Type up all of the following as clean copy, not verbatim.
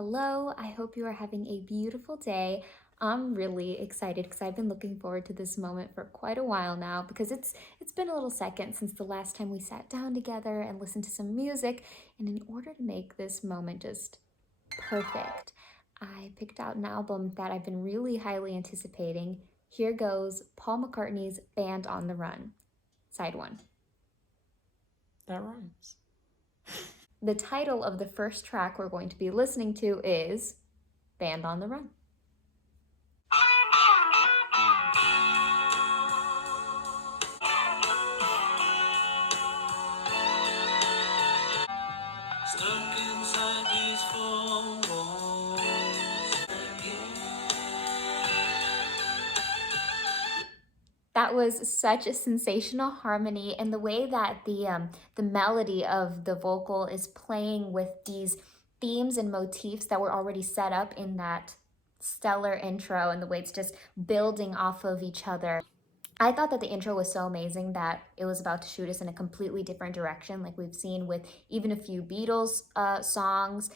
Hello, I hope you are having a beautiful day. I'm really excited because I've been looking forward to this moment for quite a while now because it's been a little second since the last time we sat down together and listened to some music. And in order to make this moment just perfect, I picked out an album that I've been really highly anticipating. Here goes Paul McCartney's Band on the Run, side one. That rhymes. The title of the first track we're going to be listening to is Band on the Run. Stuck inside these four walls again. That was such a sensational harmony, and the way that the melody of the vocal is playing with these themes and motifs that were already set up in that stellar intro, and the way it's just building off of each other. I thought that the intro was so amazing that it was about to shoot us in a completely different direction, like we've seen with even a few Beatles songs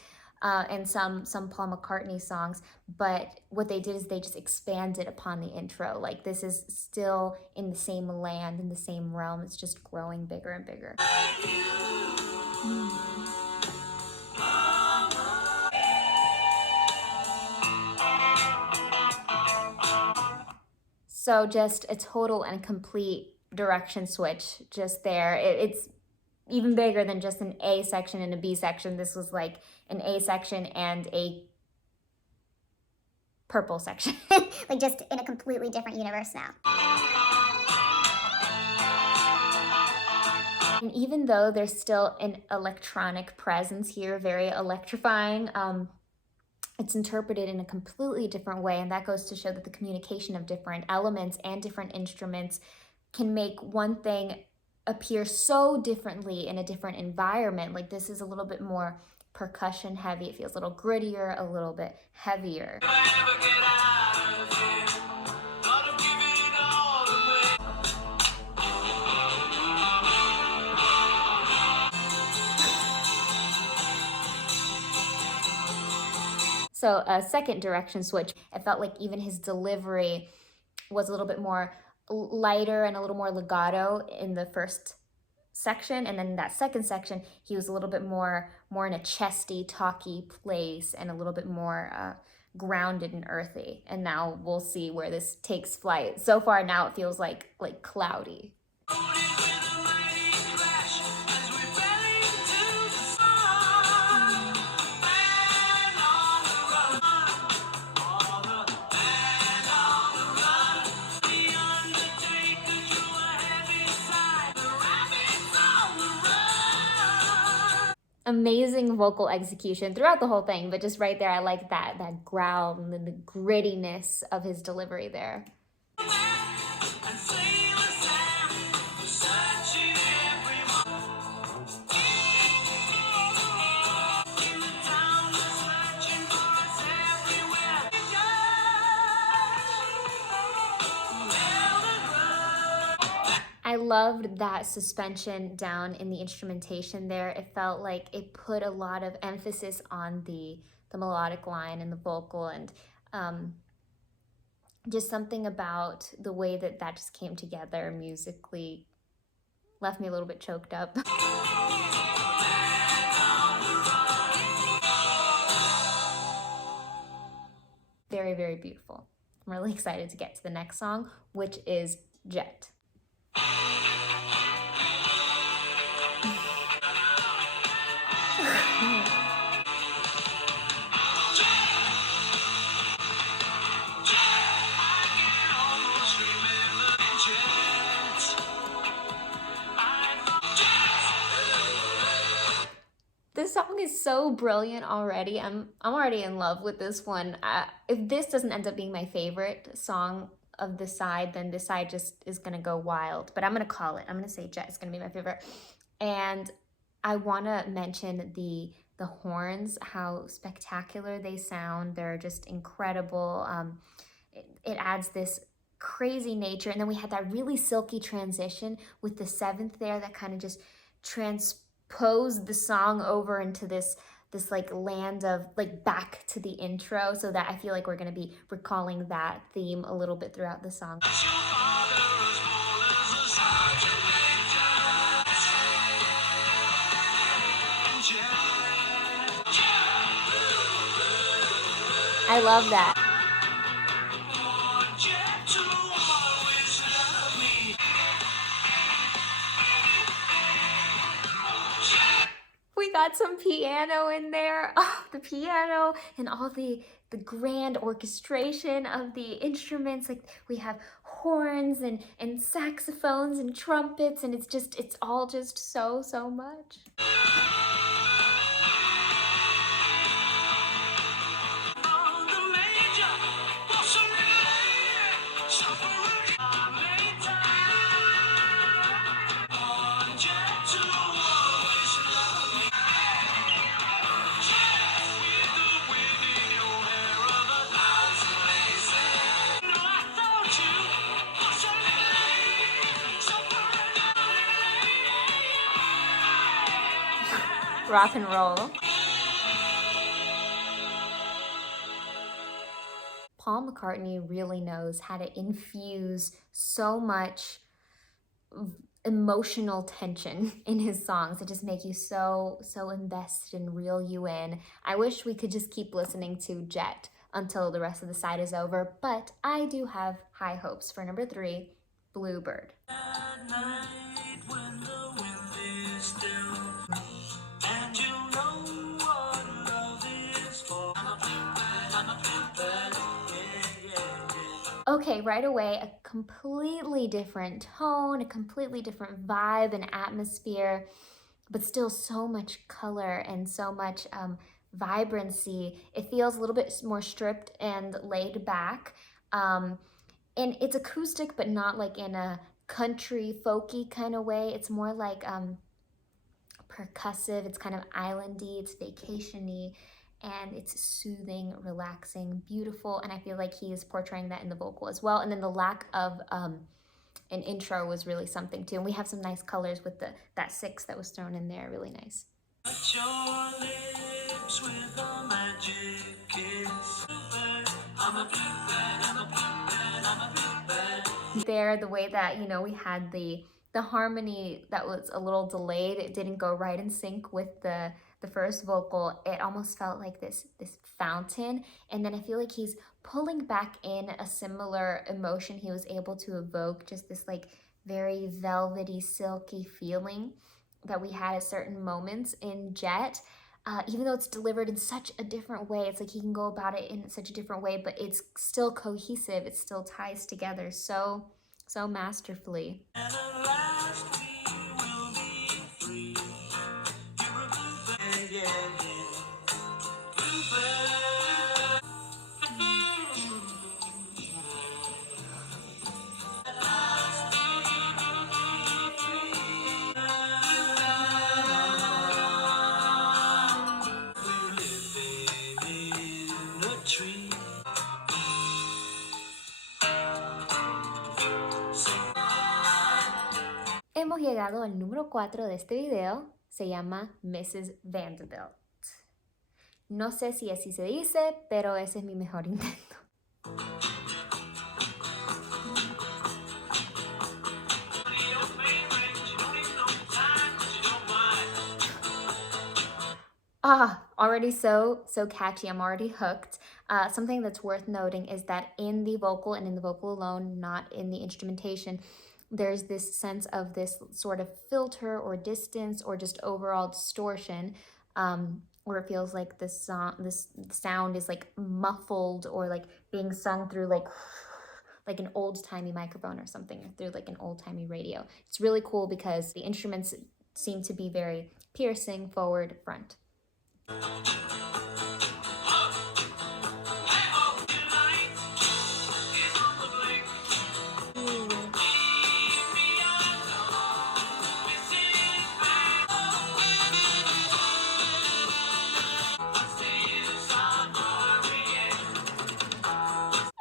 and some Paul McCartney songs. But what they did is they just expanded upon the intro. Like this is still in the same land, in the same realm. It's just growing bigger and bigger. So just a total and complete direction switch just there. It's even bigger than just an A section and a B section. This was like an A section and a purple section. Like just in a completely different universe now. And even though there's still an electronic presence here, very electrifying, it's interpreted in a completely different way. And that goes to show that the communication of different elements and different instruments can make one thing appear so differently in a different environment. Like this is a little bit more percussion heavy. It feels a little grittier, a little bit heavier. So a second direction switch, it felt like even his delivery was a little bit more lighter and a little more legato in the first section, and then in that second section he was a little bit more in a chesty, talky place and a little bit more grounded and earthy. And now we'll see where this takes flight. So far now it feels like cloudy. Amazing vocal execution throughout the whole thing, but just right there, I like that growl and the grittiness of his delivery there. I loved that suspension down in the instrumentation there. It felt like it put a lot of emphasis on the melodic line and the vocal, and just something about the way that just came together musically left me a little bit choked up. Very, very beautiful. I'm really excited to get to the next song, which is Jet. This song is so brilliant already. I'm already in love with this one. If this doesn't end up being my favorite song of this side, then this side just is gonna go wild. But I'm gonna call it. I'm gonna say Jet is gonna be my favorite. And I wanna mention the horns, how spectacular they sound. They're just incredible. It adds this crazy nature. And then we had that really silky transition with the seventh there that kind of just transposed the song over into this this like land of like back to the intro, so that I feel like we're gonna be recalling that theme a little bit throughout the song. I love that. We got some piano in there. Oh, the piano and all the grand orchestration of the instruments. Like we have horns and saxophones and trumpets, and it's all just so much. Rock and roll. Paul McCartney really knows how to infuse so much emotional tension in his songs that just make you so invested and reel you in. I wish we could just keep listening to Jet until the rest of the side is over, but I do have high hopes for number 3, Bluebird. Okay, right away, a completely different tone, a completely different vibe and atmosphere, but still so much color and so much vibrancy. It feels a little bit more stripped and laid back. And it's acoustic, but not like in a country folky kind of way. It's more like percussive, it's kind of islandy, it's vacationy, and it's soothing, relaxing, beautiful, and I feel like he is portraying that in the vocal as well. And then the lack of an intro was really something too. And we have some nice colors with that 6 that was thrown in there, really nice. There, the way that, you know, we had the harmony that was a little delayed, it didn't go right in sync with the first vocal. It almost felt like this fountain, and then I feel like he's pulling back in a similar emotion he was able to evoke, just this like very velvety, silky feeling that we had at certain moments in Jet. Even though it's delivered in such a different way, it's like he can go about it in such a different way, but it's still cohesive, it still ties together so masterfully. Hemos llegado al número 4 de este video, se llama Mrs. Vanderbilt. No sé si así se dice, pero ese es mi mejor intento. Already so catchy. I'm already hooked. Something that's worth noting is that in the vocal and in the vocal alone, not in the instrumentation, there's this sense of this sort of filter or distance or just overall distortion, where it feels like this sound is like muffled or like being sung through like an old-timey microphone or something, or through like an old-timey radio. It's really cool because the instruments seem to be very piercing, forward, front.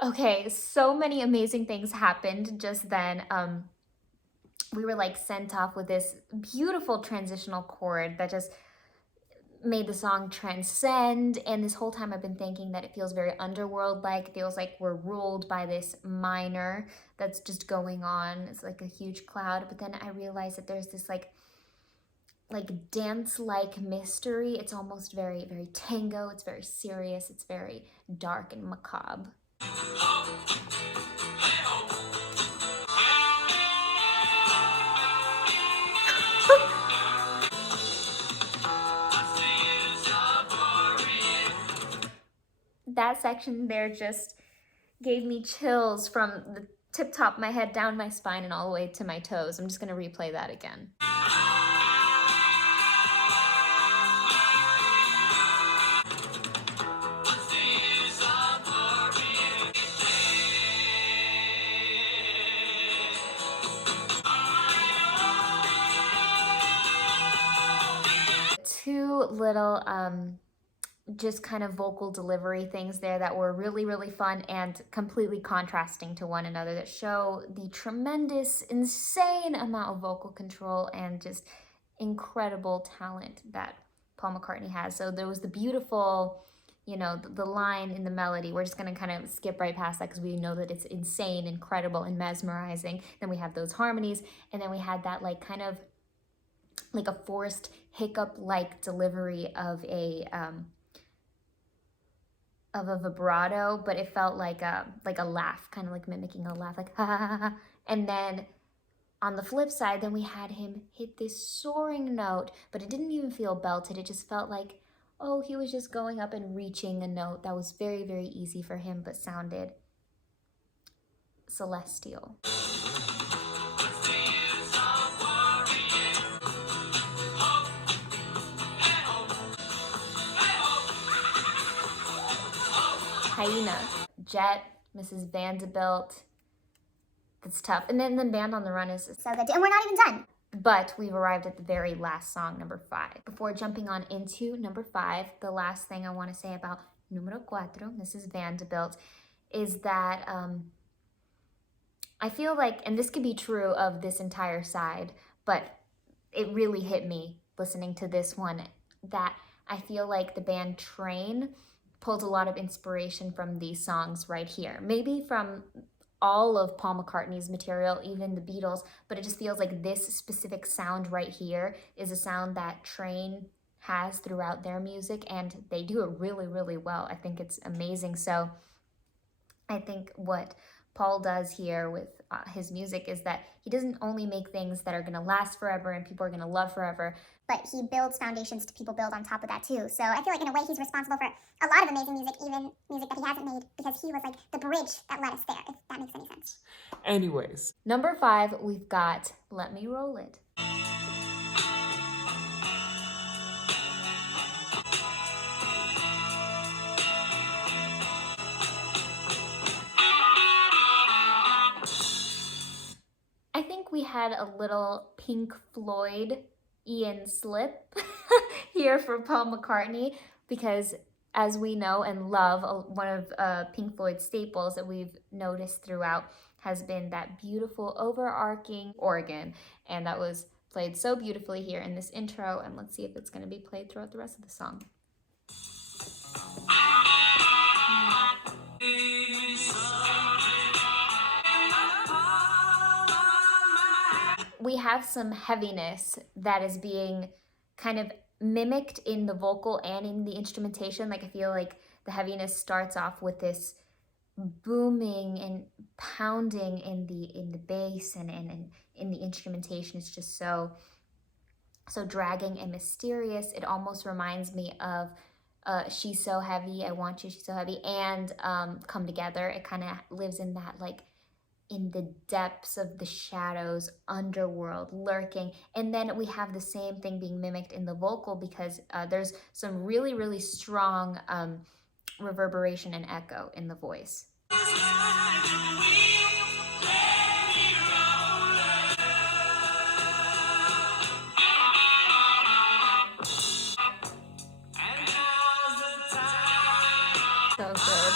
Okay, so many amazing things happened just then. We were like sent off with this beautiful transitional chord that just made the song transcend. And this whole time I've been thinking that it feels very underworld-like. It feels like we're ruled by this minor that's just going on. It's like a huge cloud. But then I realized that there's this like dance-like mystery. It's almost very, very tango. It's very serious. It's very dark and macabre. That section there just gave me chills from the tip top of my head down my spine and all the way to my toes. I'm just gonna replay that again. Two little just kind of vocal delivery things there that were really, really fun and completely contrasting to one another, that show the tremendous, insane amount of vocal control and just incredible talent that Paul McCartney has. So there was the beautiful, you know, the line in the melody. We're just going to kind of skip right past that because we know that it's insane, incredible, and mesmerizing. Then we have those harmonies, and then we had that like kind of like a forced hiccup-like delivery of a vibrato, but it felt like a laugh, kind of like mimicking a laugh, like ha ha ha ha. And then on the flip side, then we had him hit this soaring note, but it didn't even feel belted. It just felt like, oh, he was just going up and reaching a note that was very, very easy for him, but sounded celestial. Hyena, Jet, Mrs. Vanderbilt. That's tough. And then the Band on the Run is So good. And we're not even done. But we've arrived at the very last song, number 5. Before jumping on into number 5, the last thing I want to say about numero 4, Mrs. Vanderbilt, is that I feel like, and this could be true of this entire side, but it really hit me listening to this one, that I feel like the band Train pulled a lot of inspiration from these songs right here. Maybe from all of Paul McCartney's material, even the Beatles, but it just feels like this specific sound right here is a sound that Train has throughout their music, and they do it really, really well. I think it's amazing. So I think what Paul does here with his music is that he doesn't only make things that are going to last forever and people are going to love forever, but he builds foundations to people build on top of that too. So I feel like in a way he's responsible for a lot of amazing music, even music that he hasn't made, because he was like the bridge that led us there, if that makes any sense. Anyways. Number 5, we've got Let Me Roll It. I think we had a little Pink Floyd Ian slip here for Paul McCartney, because as we know and love, one of Pink Floyd's staples that we've noticed throughout has been that beautiful overarching organ, and that was played so beautifully here in this intro, and let's see if it's going to be played throughout the rest of the song. We have some heaviness that is being kind of mimicked in the vocal and in the instrumentation. Like I feel like the heaviness starts off with this booming and pounding in the bass, and in the instrumentation. It's just so dragging and mysterious. It almost reminds me of She's So Heavy, I Want You, She's So Heavy, and Come Together. It kind of lives in that like in the depths of the shadows, underworld, lurking. And then we have the same thing being mimicked in the vocal, because there's some really, really strong reverberation and echo in the voice. So good.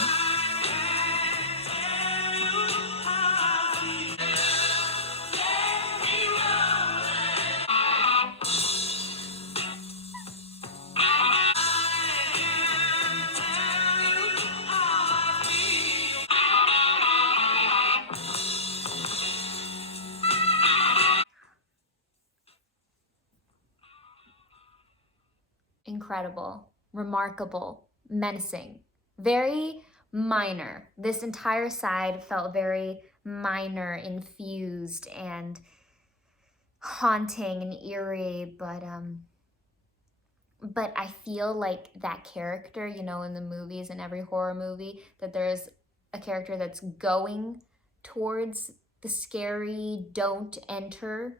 incredible, remarkable, menacing, very minor. This entire side felt very minor, infused, and haunting and eerie, but I feel like that character, you know, in the movies, in every horror movie, that there's a character that's going towards the scary don't enter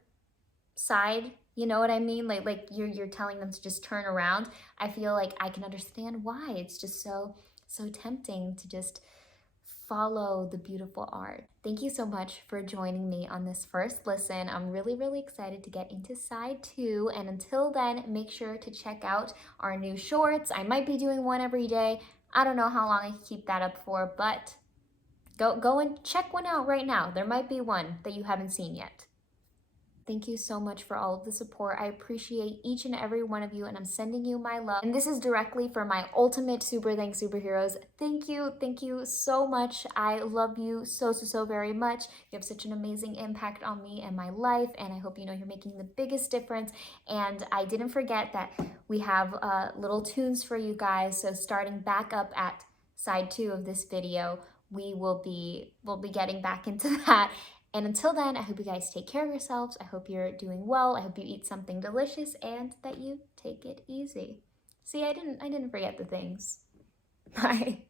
side. You know what I mean? Like you're telling them to just turn around. I feel like I can understand why. It's just so tempting to just follow the beautiful art. Thank you so much for joining me on this first listen. I'm really excited to get into side 2. And until then, make sure to check out our new shorts. I might be doing one every day. I don't know how long I can keep that up for, but go and check one out right now. There might be one that you haven't seen yet. Thank you so much for all of the support. I appreciate each and every one of you, and I'm sending you my love. And this is directly for my ultimate super thanks superheroes. Thank you so much. I love you so very much. You have such an amazing impact on me and my life, and I hope you know you're making the biggest difference. And I didn't forget that we have little tunes for you guys. So starting back up at side 2 of this video, we'll be getting back into that. And until then, I hope you guys take care of yourselves. I hope you're doing well. I hope you eat something delicious and that you take it easy. See, I didn't forget the things. Bye.